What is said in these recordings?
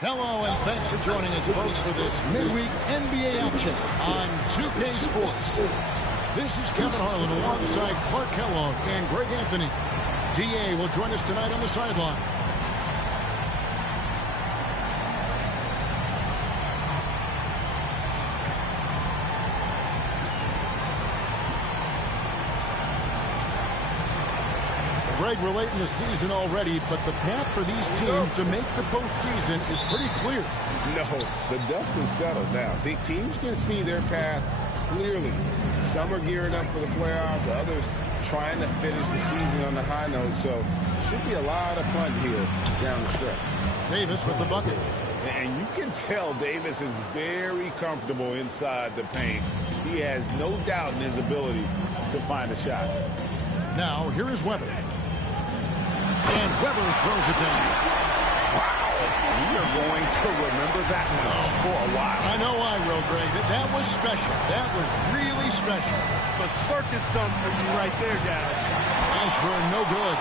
Hello, and thanks for joining us, folks, for this midweek NBA action on 2K Sports. This is Kevin Harlan alongside Clark Kellogg and Greg Anthony. DA will join us tonight on the sideline. Greg, we're late in the season already, but the path for these teams to make the postseason is pretty clear. No, the dust has settled now. The teams can see their path clearly. Some are gearing up for the playoffs, others trying to finish the season on the high note, so should be a lot of fun here down the stretch. Davis with the bucket. And you can tell Davis is very comfortable inside the paint. He has no doubt in his ability to find a shot. Now, here is Weber. And Weber throws it down. Wow. We are going to remember that one for a while. I know I will, Greg. That was special. That was really special. A circus stunt for you right there, guys. Ashburn, no good.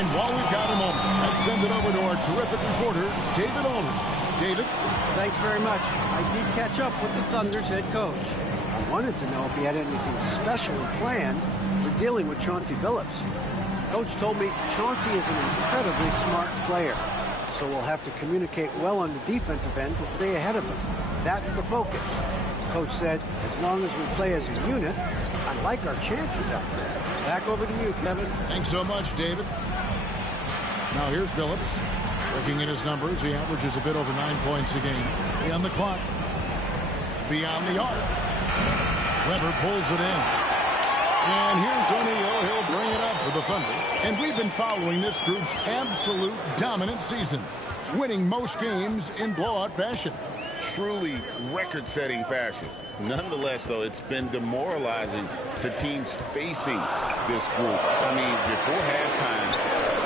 And while we've got a moment, let's send it over to our terrific reporter, David Aldridge. David? Thanks very much. I did catch up with the Thunder's head coach. I wanted to know if he had anything specially planned for dealing with Chauncey Billups. Coach told me Chauncey is an incredibly smart player, so we'll have to communicate well on the defensive end to stay ahead of him. That's the focus. Coach said, as long as we play as a unit, I like our chances out there. Back over to you, Kevin. Thanks so much, David. Now here's Billups. Looking at his numbers, he averages a bit over 9 points a game. On the clock. Beyond the arc. Weber pulls it in. And here's O'Neal. He'll bring it up for the Thunder. And we've been following this group's absolute dominant season, winning most games in blowout fashion. Truly record-setting fashion. Nonetheless, though, it's been demoralizing to teams facing this group. I mean, before halftime,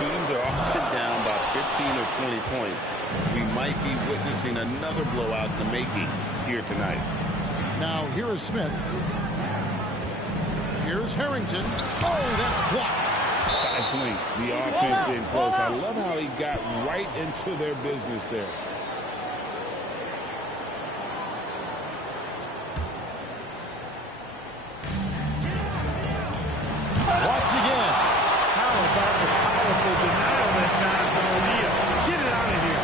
teams are often down by 15 or 20 points. We might be witnessing another blowout in the making here tonight. Now, here is Smith. Here's Harrington. Oh, that's blocked. Stifling the offense in close. I love how he got right into their business there. Blocked again. How about the powerful denial that time from O'Neal? Get it out of here.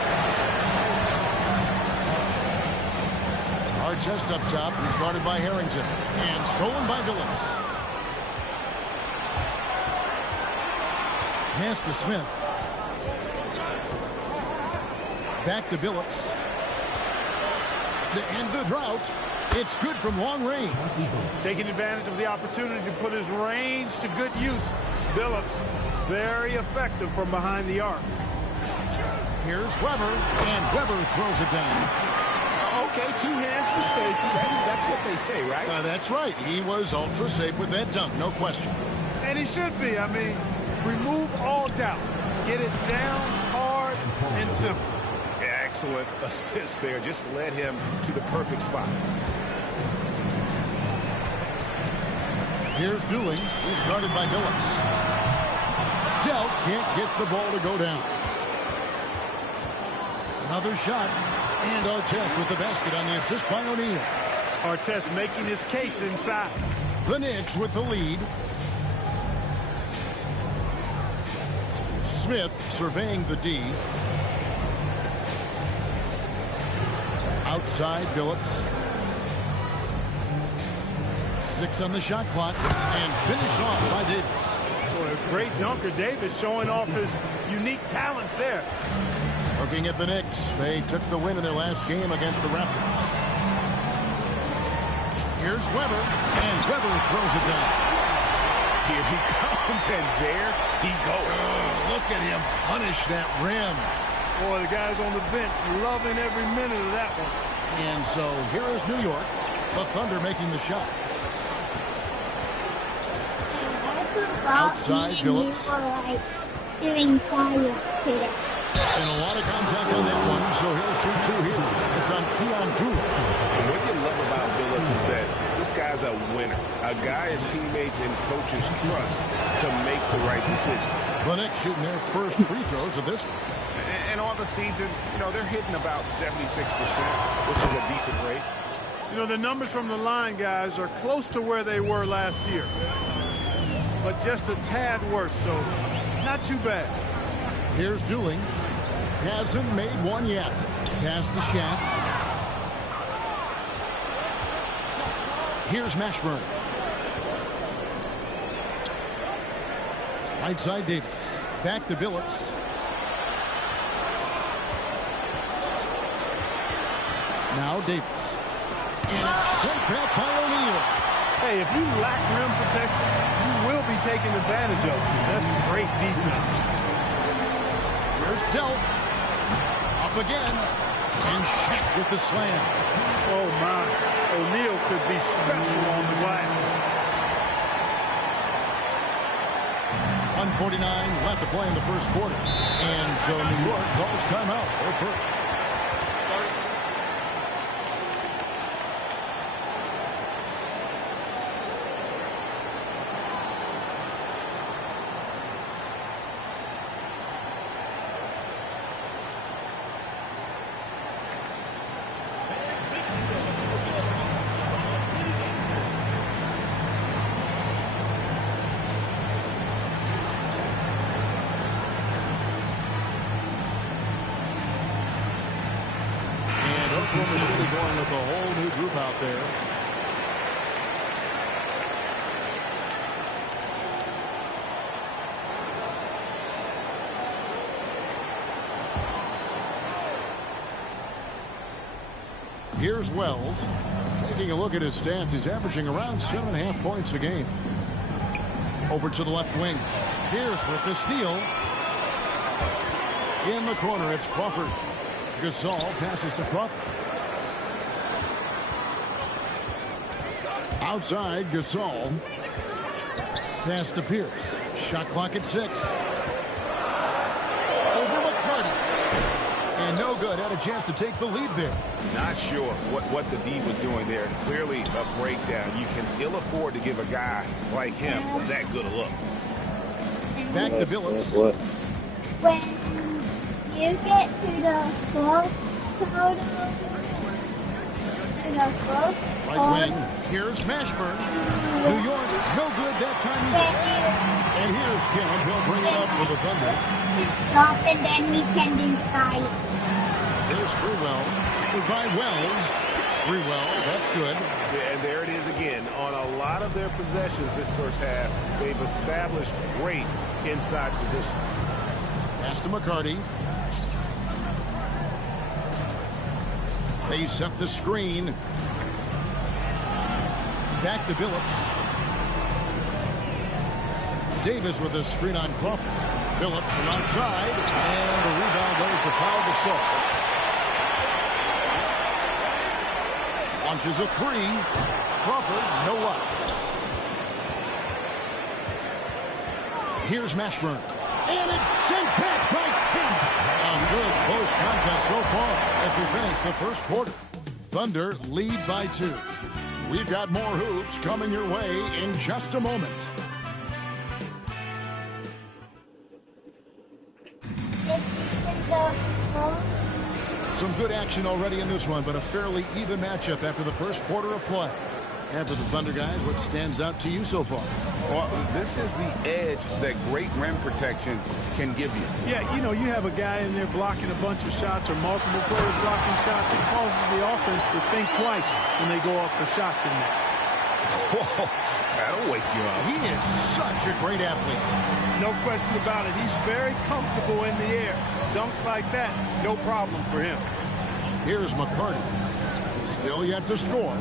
Artest up top. He's guarded by Harrington. And stolen by Billups. Pass to Smith. Back to Billups. To end the drought. It's good from long range. Taking advantage of the opportunity to put his range to good use. Billups, very effective from behind the arc. Here's Weber, and Weber throws it down. Okay, 2 hands for safety. That's what they say, right? That's right. He was ultra safe with that dunk, no question. And he should be. I mean, remove all doubt. Get it down, hard, and simple. Excellent assist there. Just led him to the perfect spot. Here's Dooley. He's guarded by Billups. Delt can't get the ball to go down. Another shot. And Artest with the basket on the assist by O'Neal. Artest making his case inside. The Knicks with the lead. Smith surveying the D. Outside Billups. 6 on the shot clock. And finished off by Davis. Boy, a great dunker. Davis showing off his unique talents there. Looking at the Knicks, they took the win in their last game against the Raptors. Here's Weber, and Weber throws it down. Here he comes, and there he goes. Look at him punish that rim. Boy, the guys on the bench loving every minute of that one. And so here is New York, the Thunder making the shot. Outside Billups. Doing science today. And a lot of contact on that one, so he'll shoot 2 here. It's on Keon Dooley. And what you love about Billups is that this guy's a winner. A guy his teammates and coaches trust to make the right decision. The Knicks shooting their first free throws of this one. And on the season, you know, they're hitting about 76%, which is a decent rate. You know, the numbers from the line, guys, are close to where they were last year. But just a tad worse, so not too bad. Here's Dooling. Hasn't made one yet. Pass to Shat. Here's Mashburn. Right side Davis. Back to Billups. Now Davis. And it's sent back by O'Neal. Hey, if you lack rim protection, you will be taken advantage of. That's great defense. Here's Delt. Up again. And Shaq with the slam. Oh, my. O'Neal could be special on the glass. 1:49 left to play in the first quarter. And so New York calls timeout. Their first. Oklahoma City going with a whole new group out there. Here's Wells. Taking a look at his stats, he's averaging around 7.5 points a game. Over to the left wing. Pierce with the steal. In the corner, it's Crawford. Gasol passes to Crawford. Outside, Gasol. Pass to Pierce. Shot clock at 6. Over McCarty. And no good. Had a chance to take the lead there. Not sure what the D was doing there. Clearly a breakdown. You can ill afford to give a guy like him that good a look. Back to Billups. When you get to the fourth quarter, Right wing. Here's Mashburn. New York, no good that time either. And here's Kemp. He'll bring it up for the Thunder. Stop and then we can decide. There's Sprewell. By Wells. Sprewell, that's good. And there it is again. On a lot of their possessions this first half, they've established great inside position. Pass to McCarty. They set the screen. Back to Billups. Davis with a screen on Crawford. Billups from outside. And the rebound goes to Paul Gasol. Launches a three. Crawford, no luck. Here's Mashburn. And it's sent back by Kemp. A good close contest so far as we finish the first quarter. Thunder lead by 2. We've got more hoops coming your way in just a moment. Some good action already in this one, but a fairly even matchup after the first quarter of play. And for the Thunder guys, what stands out to you so far? Well, this is the edge that great rim protection can give you. Yeah, you know, you have a guy in there blocking a bunch of shots or multiple players blocking shots. It causes the offense to think twice when they go up for shots in there. Whoa, that'll wake you up. He is such a great athlete. No question about it. He's very comfortable in the air. Dunks like that, no problem for him. Here's McCarty. Still yet to score.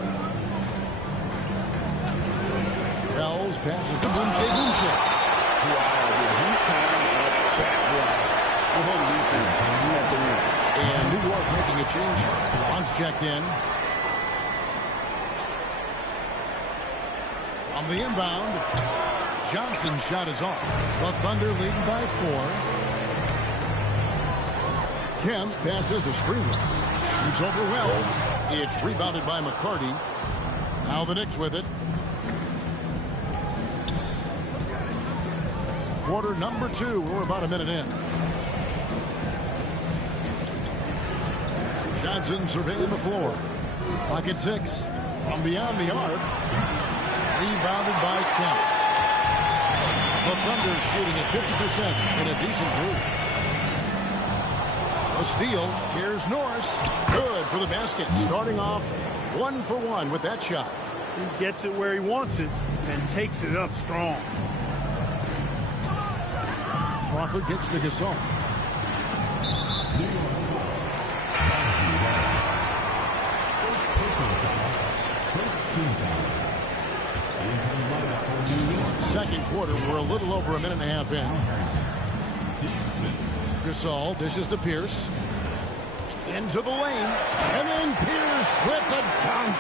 Wells passes to Boucher. Wow, did he time up that one? Strong defense at the rim. And New York making a change. Once checked in. On the inbound, Johnson's shot is off. The Thunder leading by 4. Kemp passes to Sprewell. Shoots over Wells. It's rebounded by McCarty. Now the Knicks with it. Quarter number 2. We're about a minute in. Johnson surveying the floor. Pocket 6 from beyond the arc. Rebounded by Kemp. The Thunder shooting at 50% in a decent group. A steal. Here's Norris. Good for the basket. Starting off 1 for 1 with that shot. He gets it where he wants it and takes it up strong. Crawford gets to Gasol. Second quarter, we're a little over a minute and a half in. Gasol dishes to Pierce. Into the lane. And then Pierce with a dunk.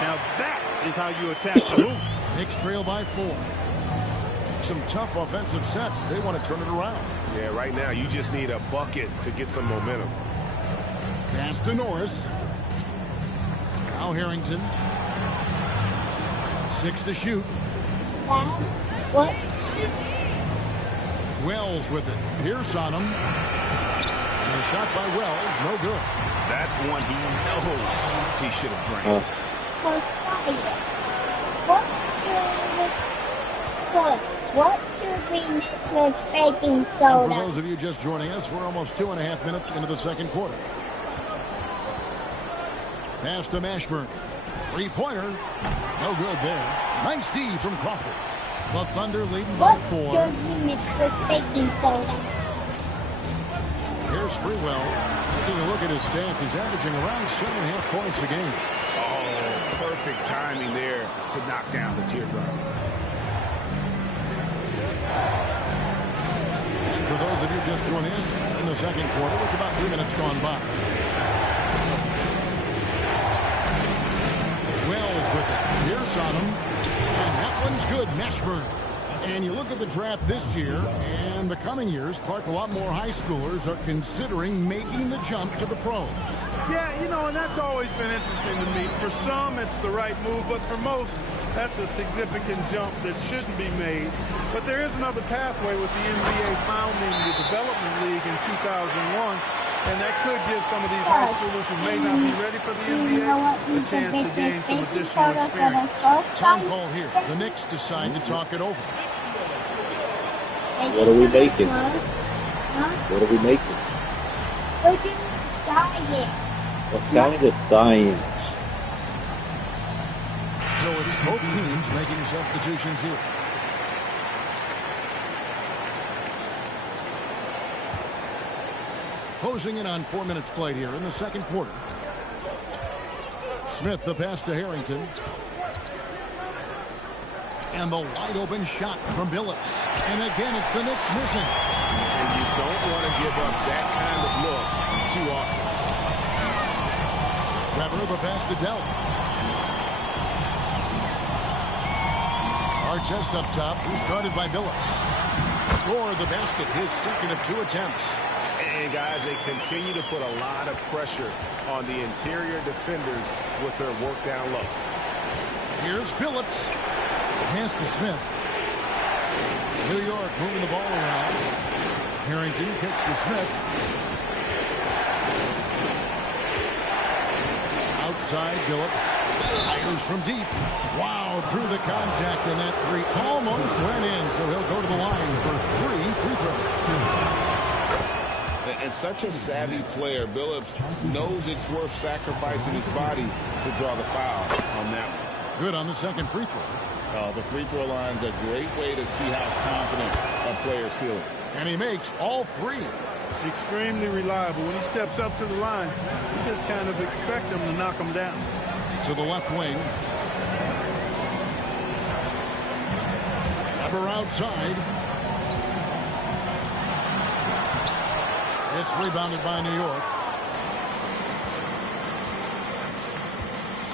Now that is how you attack the hoop. Knicks trail by 4. Some tough offensive sets. They want to turn it around. Yeah, right now you just need a bucket to get some momentum. Pass to Norris. Now Harrington. 6 to shoot. What? Wells with it. Pierce on him. And a shot by Wells. No good. That's one he knows he should have drained. What should we mix with baking And for soda? those of you just joining us, we're almost 2.5 minutes into the second quarter. Pass to Mashburn. Three-pointer. No good there. Nice D from Crawford. The Thunder leading by What 4. should we mix with baking soda? Here's Sprewell. Taking a look at his stats, he's averaging around 7.5 points a game. Oh, perfect timing there to knock down the teardrop. And for those of you just joining us in the second quarter, with about 3 minutes gone by. Wells with it. Pierce on him. And that one's good. Mashburn. And you look at the draft this year and the coming years, Clark, a lot more high schoolers are considering making the jump to the pros. Yeah, you know, and that's always been interesting to me. For some, it's the right move, but for most, that's a significant jump that shouldn't be made. But there is another pathway with the NBA founding the Development League in 2001, and that could give some of these high schoolers who may not be ready for the NBA a chance to gain some additional experience. Time call here. The Knicks decide to talk it over. What are we making? Huh? What are we making? We're doing science. What kind of science? So it's both teams making substitutions here. Closing in on 4 minutes played here in the second quarter. Smith the pass to Harrington. And the wide open shot from Billups. And again, it's the Knicks missing. And you don't want to give up that kind of look too often. Weber the pass to Dell. Artest up top, who's guarded by Billups. Scored the basket, his second of 2 attempts. And guys, they continue to put a lot of pressure on the interior defenders with their work down low. Here's Billups. Pass to Smith. New York moving the ball around. Harrington kicks to Smith. Outside, Billups. Fires from deep. Wow, through the contact, and that three almost went in, so he'll go to the line for 3 free throws. And such a savvy player, Billups knows it's worth sacrificing his body to draw the foul on that one. Good on the second free throw. The free throw line's a great way to see how confident a player's feeling. And he makes all 3. Extremely reliable. When he steps up to the line, you just kind of expect him to knock him down. To the left wing. Ever outside. It's rebounded by New York.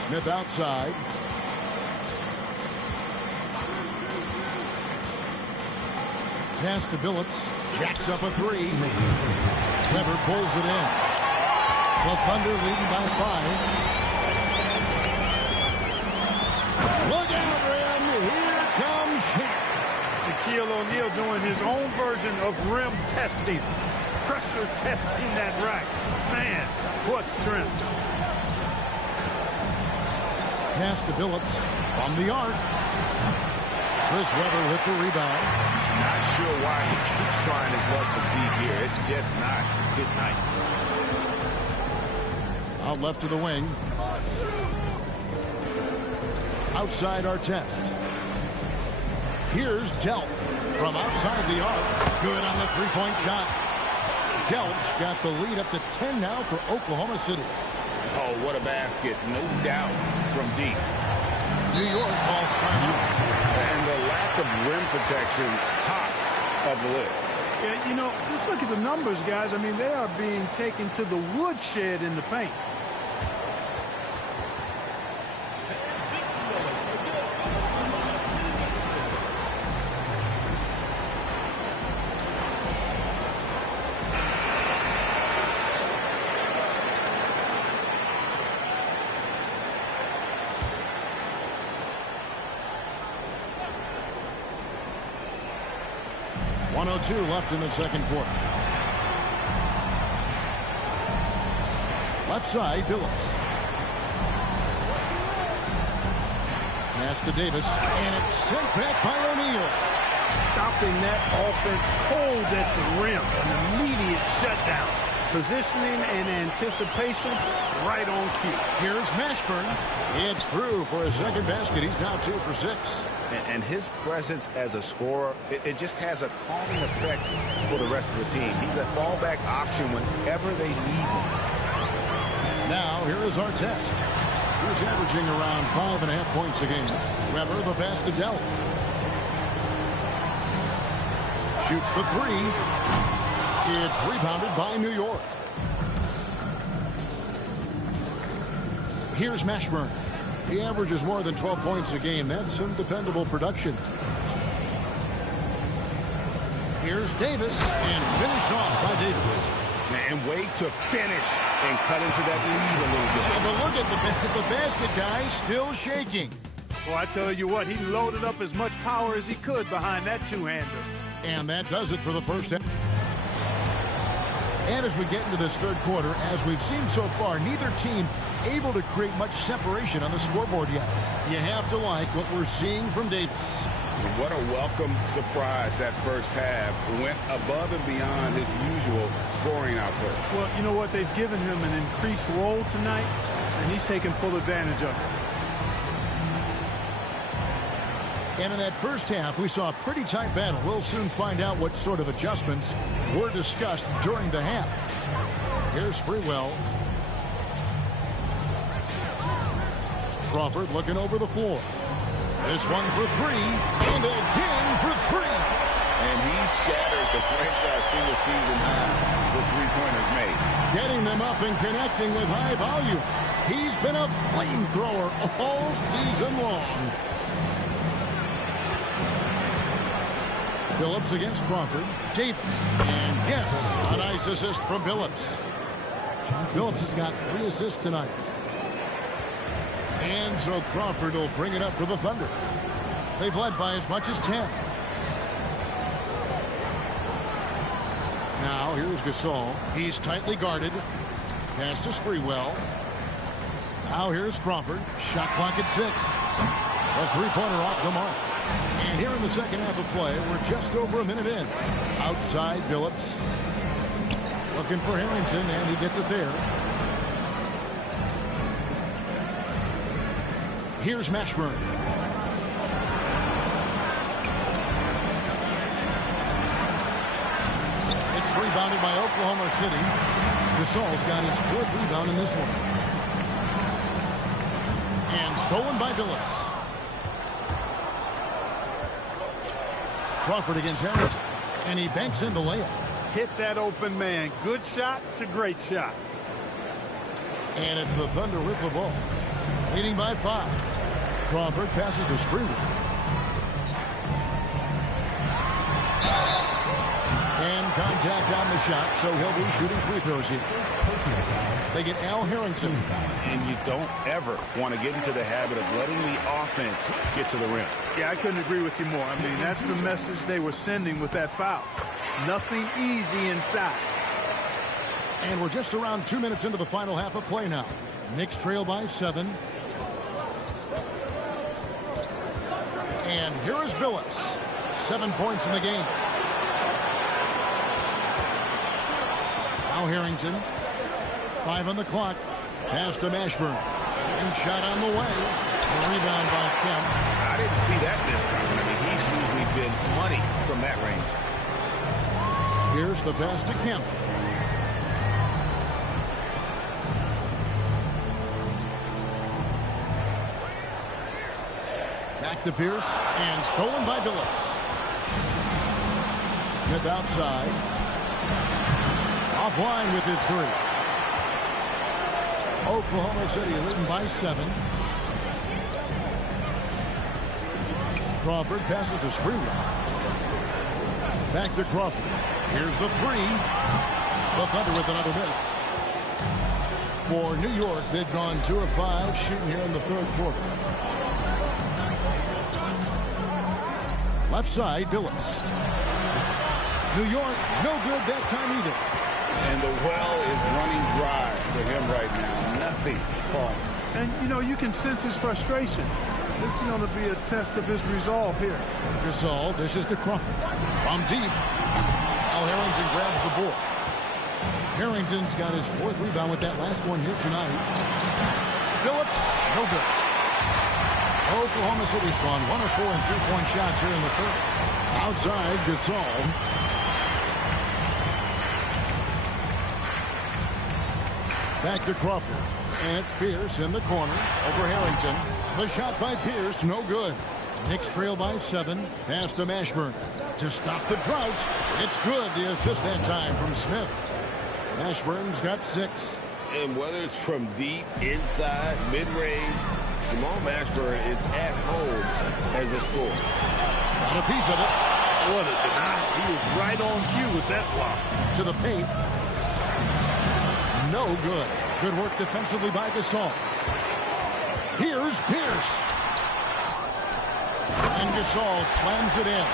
Smith outside. Pass to Billups. Jacks up a 3. Weber pulls it in. The Thunder leading by 5. Look out, Rim. Here comes Shaq. Shaquille O'Neal doing his own version of rim testing. pressure testing that rack. Man, what strength. Pass to Billups from the arc. Chris Webber with the rebound. Not sure why he keeps trying his luck to be here. It's just not his night. Out left to the wing. Outside Artest. Here's Delp from outside the arc. Good on the three-point shot. Delp's got the lead up to 10 now for Oklahoma City. Oh, what a basket. No doubt from deep. New York calls timeout. And the lack of rim protection, top of the list. Yeah, you know, just look at the numbers, guys. I mean, they are being taken to the woodshed in the paint. .2 left in the second quarter. Left side, Billups. Pass to Davis, and it's sent back by O'Neal. Stopping that offense cold at the rim. An immediate shutdown. Positioning and anticipation right on cue. Here's Mashburn. It's through for a second basket. He's now 2 for 6. And his presence as a scorer, it just has a calming effect for the rest of the team. He's a fallback option whenever they need him. Now, here is Artest. He's averaging around 5.5 points a game. Weber, the pass to Delp. Shoots the three. It's rebounded by New York. Here's Mashburn. He averages more than 12 points a game. That's some dependable production. Here's Davis, and finished off by Davis. And wait to finish and cut into that lead a little bit. Yeah, but look at the basket, guy, still shaking. Well, I tell you what, he loaded up as much power as he could behind that two-hander. And that does it for the first half. And as we get into this third quarter, as we've seen so far, neither team able to create much separation on the scoreboard yet. You have to like what we're seeing from Davis. What a welcome surprise that first half. Went above and beyond his usual scoring output. Well, you know what? They've given him an increased role tonight, and he's taken full advantage of it. And in that first half, we saw a pretty tight battle. We'll soon find out what sort of adjustments were discussed during the half. Here's Sprewell. Crawford looking over the floor. This one for three, and again for three. And he shattered the franchise single-season high for three-pointers made. Getting them up and connecting with high volume. He's been a flamethrower all season long. Billups against Crawford. Davis. And yes, a nice assist from Billups. Billups has got 3 assists tonight. And so Crawford will bring it up for the Thunder. They've led by as much as 10. Now here's Gasol. He's tightly guarded. Pass to Sprewell. Now here's Crawford. Shot clock at 6. A three-pointer off the mark. And here in the second half of play, we're just over a minute in. Outside Billups. Looking for Harrington, and he gets it there. Here's Mashburn. It's rebounded by Oklahoma City. Gasol's got his 4th rebound in this one. And stolen by Billups. Crawford against Harrington. And he banks in the layup. Hit that open man. Good shot to great shot. And it's the Thunder with the ball. Leading by 5. Crawford passes to Sprewell. And contact on the shot, so he'll be shooting free throws here. They get Al Harrington. And you don't ever want to get into the habit of letting the offense get to the rim. Yeah, I couldn't agree with you more. I mean, that's the message they were sending with that foul. Nothing easy inside. And we're just around 2 minutes into the final half of play now. Knicks trail by 7. And here is Billups. 7 points in the game. Now Harrington. 5 on the clock. Pass to Mashburn. And shot on the way. A rebound by Kemp. I didn't see that miss coming. I mean, he's usually been money from that range. Here's the pass to Kemp. Back to Pierce, and stolen by Billups. Smith outside. Offline with his 3. Oklahoma City leading by 7. Crawford passes to Springer. Back to Crawford. Here's the 3. The Thunder with another miss. For New York, they've gone 2 of 5 shooting here in the third quarter. Left side, Billups. New York, no good that time either. And the well is running dry for him right now. Nothing falling. And, you know, you can sense his frustration. This is going to be a test of his resolve here. Gasol dishes to Crawford. From deep. Now Harrington grabs the board. Harrington's got his 4th rebound with that last one here tonight. Billups, no good. Oklahoma City's gone 1 of 4 in 3-point shots here in the third. Outside, Gasol. Back to Crawford. And it's Pierce in the corner over Harrington. The shot by Pierce, no good. Knicks trail by 7. Pass to Mashburn. To stop the drought. It's good. The assist that time from Smith. Mashburn's got 6. And whether it's from deep, inside, mid-range, Jamal Mashburn is at home as a scorer. Got a piece of it. What a denial. He was right on cue with that block. To the paint. No good. Good work defensively by Gasol. Here's Pierce. And Gasol slams it in.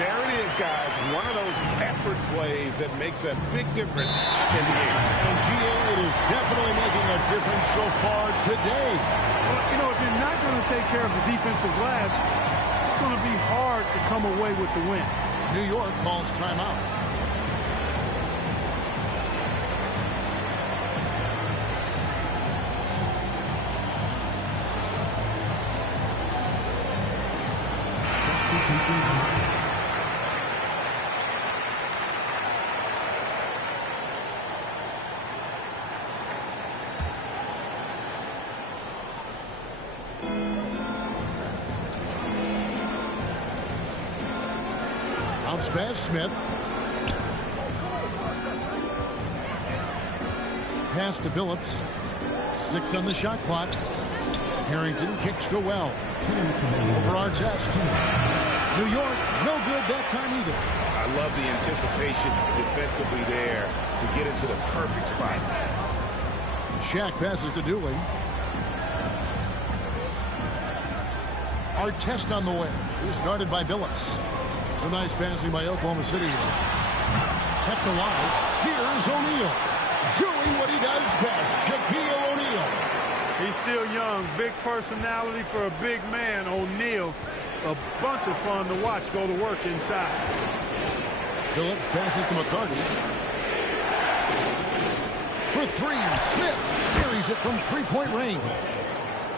There it is, guys. One of those effort plays that makes a big difference in the game. And GA, it is definitely making a difference so far today. Well, you know, if you're not going to take care of the defensive glass, it's going to be hard to come away with the win. New York calls timeout. Pass Smith. Pass to Billups. 6 on the shot clock. Harrington kicks to Well. Over Artest. New York, no good that time either. I love the anticipation defensively there to get into the perfect spot. Shaq passes to Dooley. Artest on the way. He's guarded by Billups. It's a nice passing by Oklahoma City. Kept alive. Here's O'Neal. Doing what he does best. Shaquille O'Neal. He's still young. Big personality for a big man. O'Neal, a bunch of fun to watch go to work inside. Billups passes to McCarty. For 3, Smith carries it from 3-point range.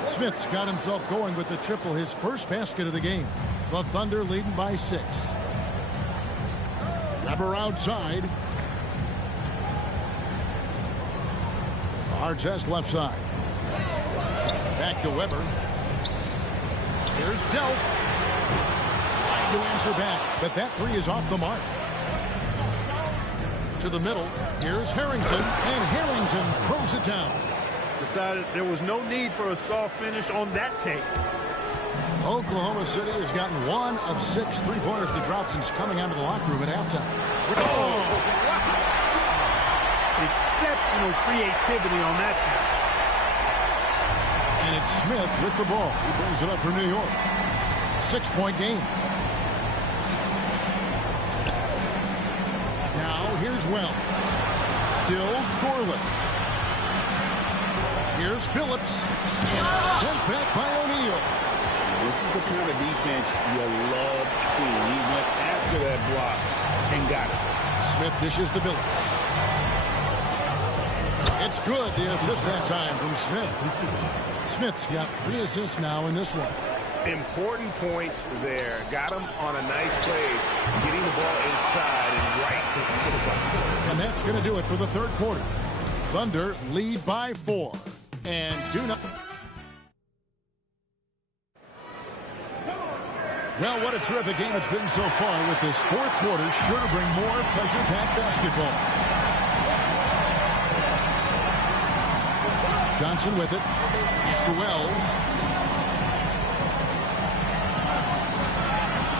Smith's got himself going with the triple, his first basket of the game. The Thunder leading by 6. Weber outside. Artest left side. Back to Weber. Here's Delp. Trying to answer back, but that 3 is off the mark. To the middle. Here's Harrington, and Harrington throws it down. Decided there was no need for a soft finish on that tape. Oklahoma City has gotten 1 of 6 3-pointers to drop since coming out of the locker room at halftime. Oh, wow. Exceptional creativity on that one. And it's Smith with the ball. He brings it up for New York. 6-point game. Now here's Wells. Still scoreless. Here's Phillips. Sent back by O'Neal. This is the kind of defense you love seeing. He went after that block and got it. Smith dishes to Phillips. It's good. The assist that time from Smith. Smith's got 3 assists now in this one. Important points there. Got him on a nice play, getting the ball inside and right to the block. And that's going to do it for the third quarter. Thunder lead by 4. And do not. Well, what a terrific game it's been so far, with this fourth quarter sure to bring more pressure-packed basketball. Johnson with it. It's to Wells.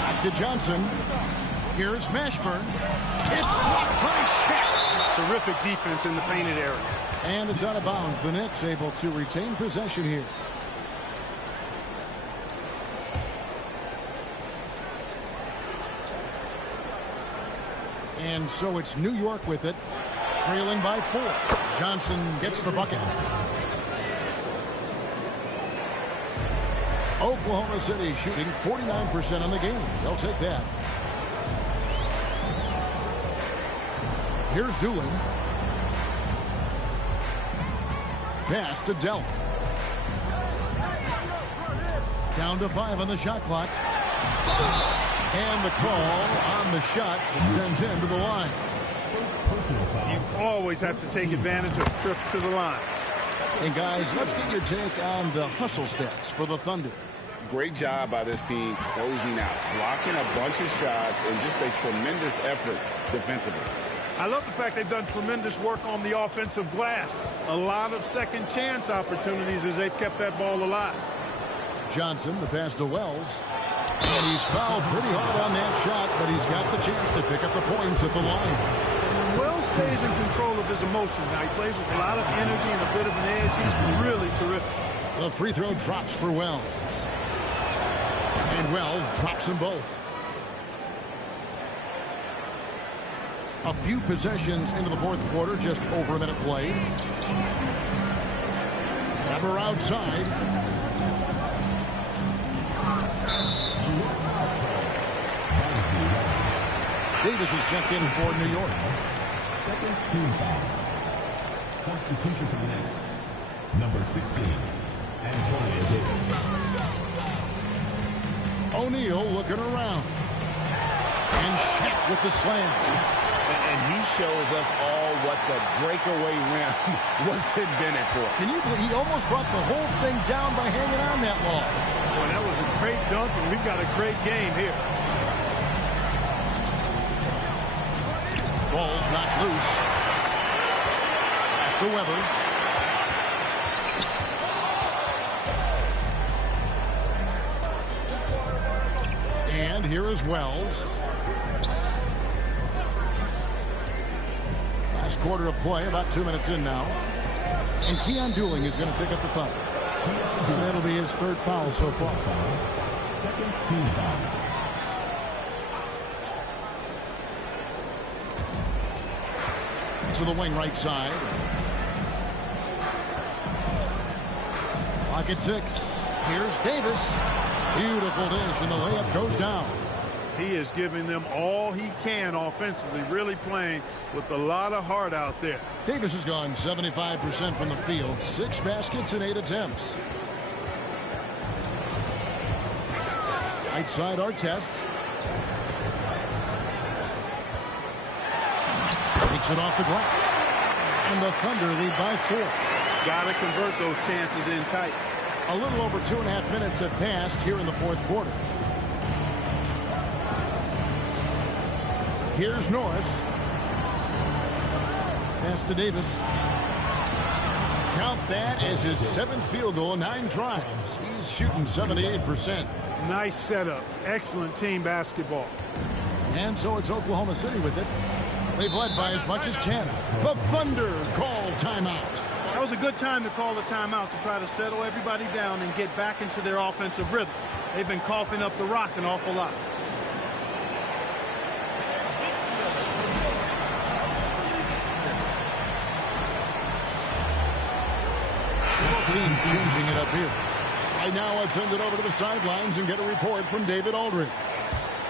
Back to Johnson. Here's Mashburn. It's blocked by Shaq. Terrific defense in the painted area. And it's out of bounds. The Knicks able to retain possession here. And so it's New York with it, trailing by 4. Johnson gets the bucket. Oklahoma City shooting 49% on the game. They'll take that. Here's Doolin. Pass to Delk. Down to 5 on the shot clock. And the call on the shot that sends him to the line. You always have to take advantage of trips to the line. And guys, let's get your take on the hustle stats for the Thunder. Great job by this team closing out, blocking a bunch of shots, and just a tremendous effort defensively. I love the fact they've done tremendous work on the offensive glass. A lot of second chance opportunities as they've kept that ball alive. Johnson, the pass to Wells. And he's fouled pretty hard on that shot, but he's got the chance to pick up the points at the line. Wells stays in control of his emotions. Now he plays with a lot of energy and a bit of an edge. He's really terrific. The free throw drops for Wells. And Wells drops them both. A few possessions into the fourth quarter, just over a minute played. Weber outside. Davis is checked in for New York. Second team foul. Substitution for the Knicks. Number 16, Antonio Davis. O'Neal looking around. And Shaq with the slam. And he shows us all what the breakaway rim was invented for. Can you believe he almost brought the whole thing down by hanging on that long? Boy, that was a great dunk, and we've got a great game here. Ball's not loose. Pass to Weber. And here is Wells. Last quarter of play, about 2 minutes in now. And Keon Dooling is going to pick up the foul. And that'll be his third foul so far. Second team foul. To the wing right side. Pocket 6. Here's Davis. Beautiful dish, and the layup goes down. He is giving them all he can offensively, really playing with a lot of heart out there. Davis has gone 75% from the field, 6 baskets in 8 attempts. Right side, Artest. Takes it off the glass. And the Thunder lead by 4. Got to convert those chances in tight. A little over 2.5 minutes have passed here in the fourth quarter. Here's Norris. Pass to Davis. Count that as his 7th field goal, 9 tries. He's shooting 78%. Nice setup. Excellent team basketball. And so it's Oklahoma City with it. They've led by as much as 10. The Thunder call timeout. That was a good time to call the timeout to try to settle everybody down and get back into their offensive rhythm. They've been coughing up the rock an awful lot. team's changing it up here. Right now, I've sent it over to the sidelines and get a report from David Aldridge.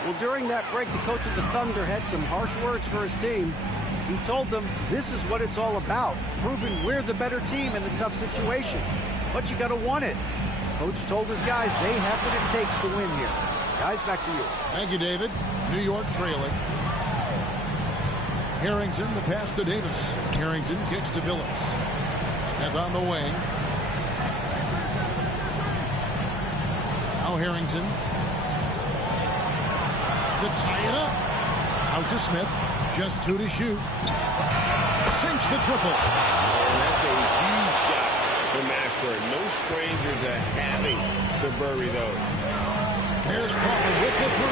Well, during that break, the coach of the Thunder had some harsh words for his team. He told them this is what it's all about, proving we're the better team in a tough situation. But you got to want it. Coach told his guys they have what it takes to win here. Guys, back to you. Thank you, David. New York trailing. Harrington, the pass to Davis. Harrington kicks to Billups. Smith on the wing. Now Harrington to tie it up. Out to Smith. Just 2 to shoot. Sinks the triple. And that's a huge shot for Mashburn. No stranger to having to bury those. Here's Crawford with the 3.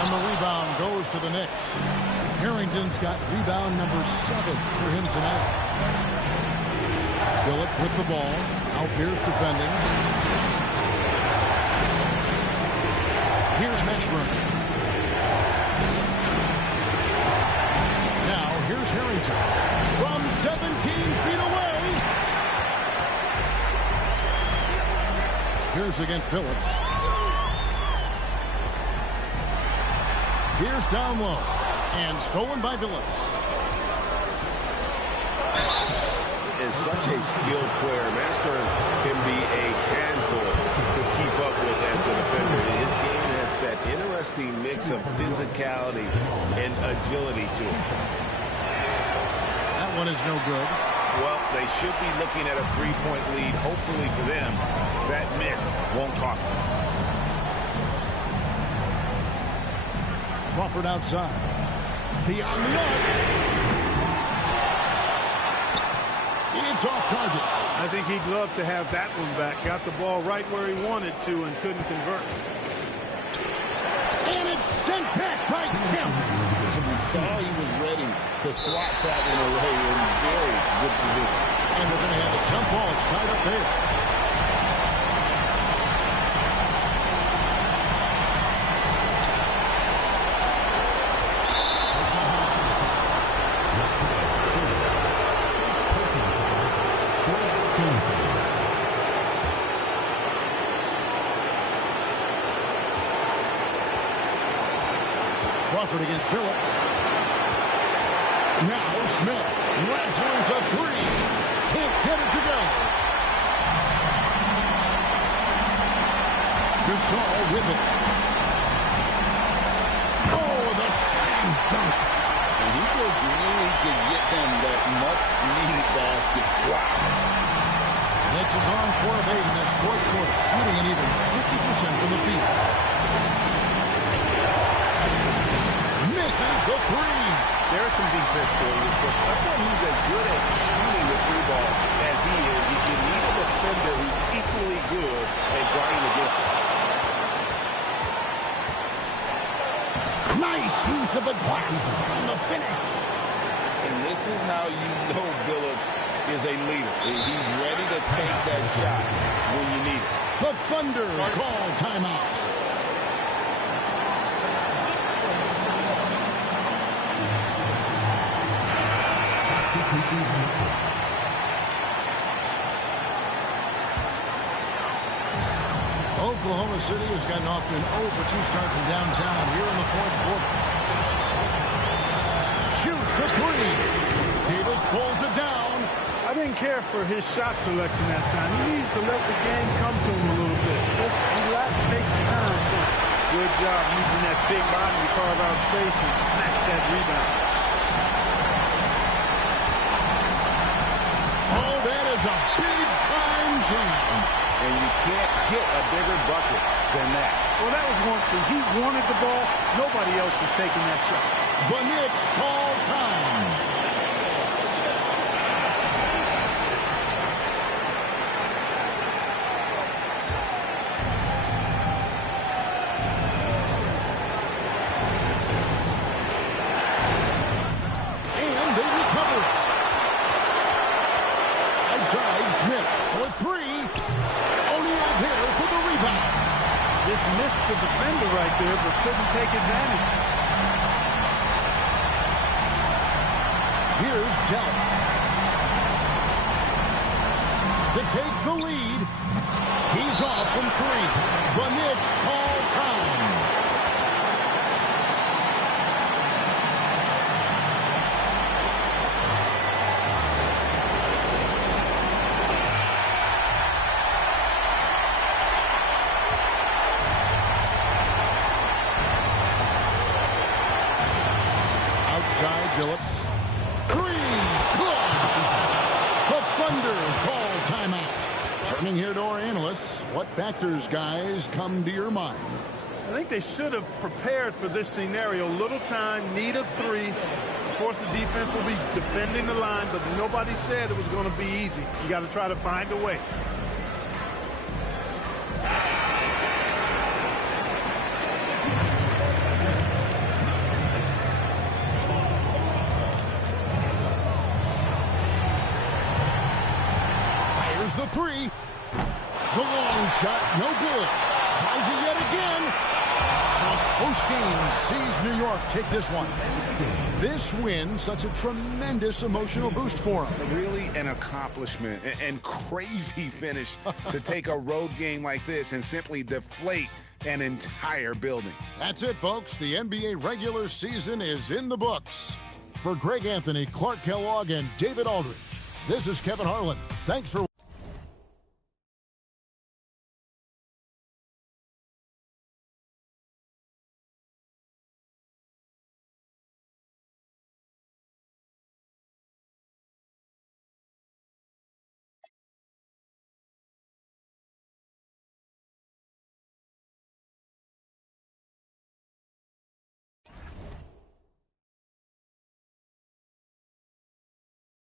And the rebound goes to the Knicks. Harrington's got rebound number 7 for him tonight. Billups with the ball. Now Pierce defending. Here's Mashburn. Now here's Harrington. From 17 feet away. Here's against Billups. Here's down low. And stolen by Billups. Is such a skilled player. Mashburn can be a handful to keep up with as a defender. His game has that interesting mix of physicality and agility to it. That one is no good. Well, they should be looking at a 3-point lead. Hopefully for them, that miss won't cost them. Crawford outside. Beyond the arc. It's off target. I think he'd love to have that one back. Got the ball right where he wanted to and couldn't convert. And it's sent back by Kemp. So we saw he was ready to slot that one away in very good position. And they're going to have a jump ball. It's tied up there. Crawford against Billups. Now Smith wrestles a 3. Can't get it to go. Gasol with it. Oh, the slam dunk. And he just knew he could get them that much-needed basket. Wow. Knicks have gone 4 of 8 in this fourth quarter, shooting an even 50% from the field. Misses the 3. There's some defense for you. For someone who's as good at shooting the 3 ball as he is, you need a defender who's equally good at guarding against him. Nice use of the glass on the finish. And this is how you know Billups is a leader. He's ready to take that shot when you need it. The Thunder call timeout. Oklahoma City has gotten off to an 0-for-2 start from downtown here in the fourth quarter. Shoots the 3. Davis pulls it down. I didn't care for his shot selection that time. He needs to let the game come to him a little bit. Just relax, take your time. So good job using that big body to carve out space and snatch that rebound. Oh, that is a big-time jam. And you can't get a bigger bucket than that. Well, that was 1-2. He wanted the ball. Nobody else was taking that shot. The Knicks call time. And they recover. Outside, Smith for 3. O'Neal there for the rebound. Just missed the defender right there, but couldn't take advantage. Here's Dell. to take the lead. He's off from three. The Knicks call time. Outside, Phillips. Three. Good. The Thunder call timeout. Turning here to our analysts, what factors, guys, come to your mind? I think they should have prepared for this scenario. Little time, need a three. Of course, the defense will be defending the line, but nobody said it was going to be easy. You got to try to find a way. The three. The long shot, no good. Tries it yet again. So post game sees New York take this one. This win, such a tremendous emotional boost for them. Really an accomplishment and crazy finish to take a road game like this and simply deflate an entire building. That's it, folks. The NBA regular season is in the books. For Greg Anthony, Clark Kellogg, and David Aldridge, this is Kevin Harlan. Thanks for watching.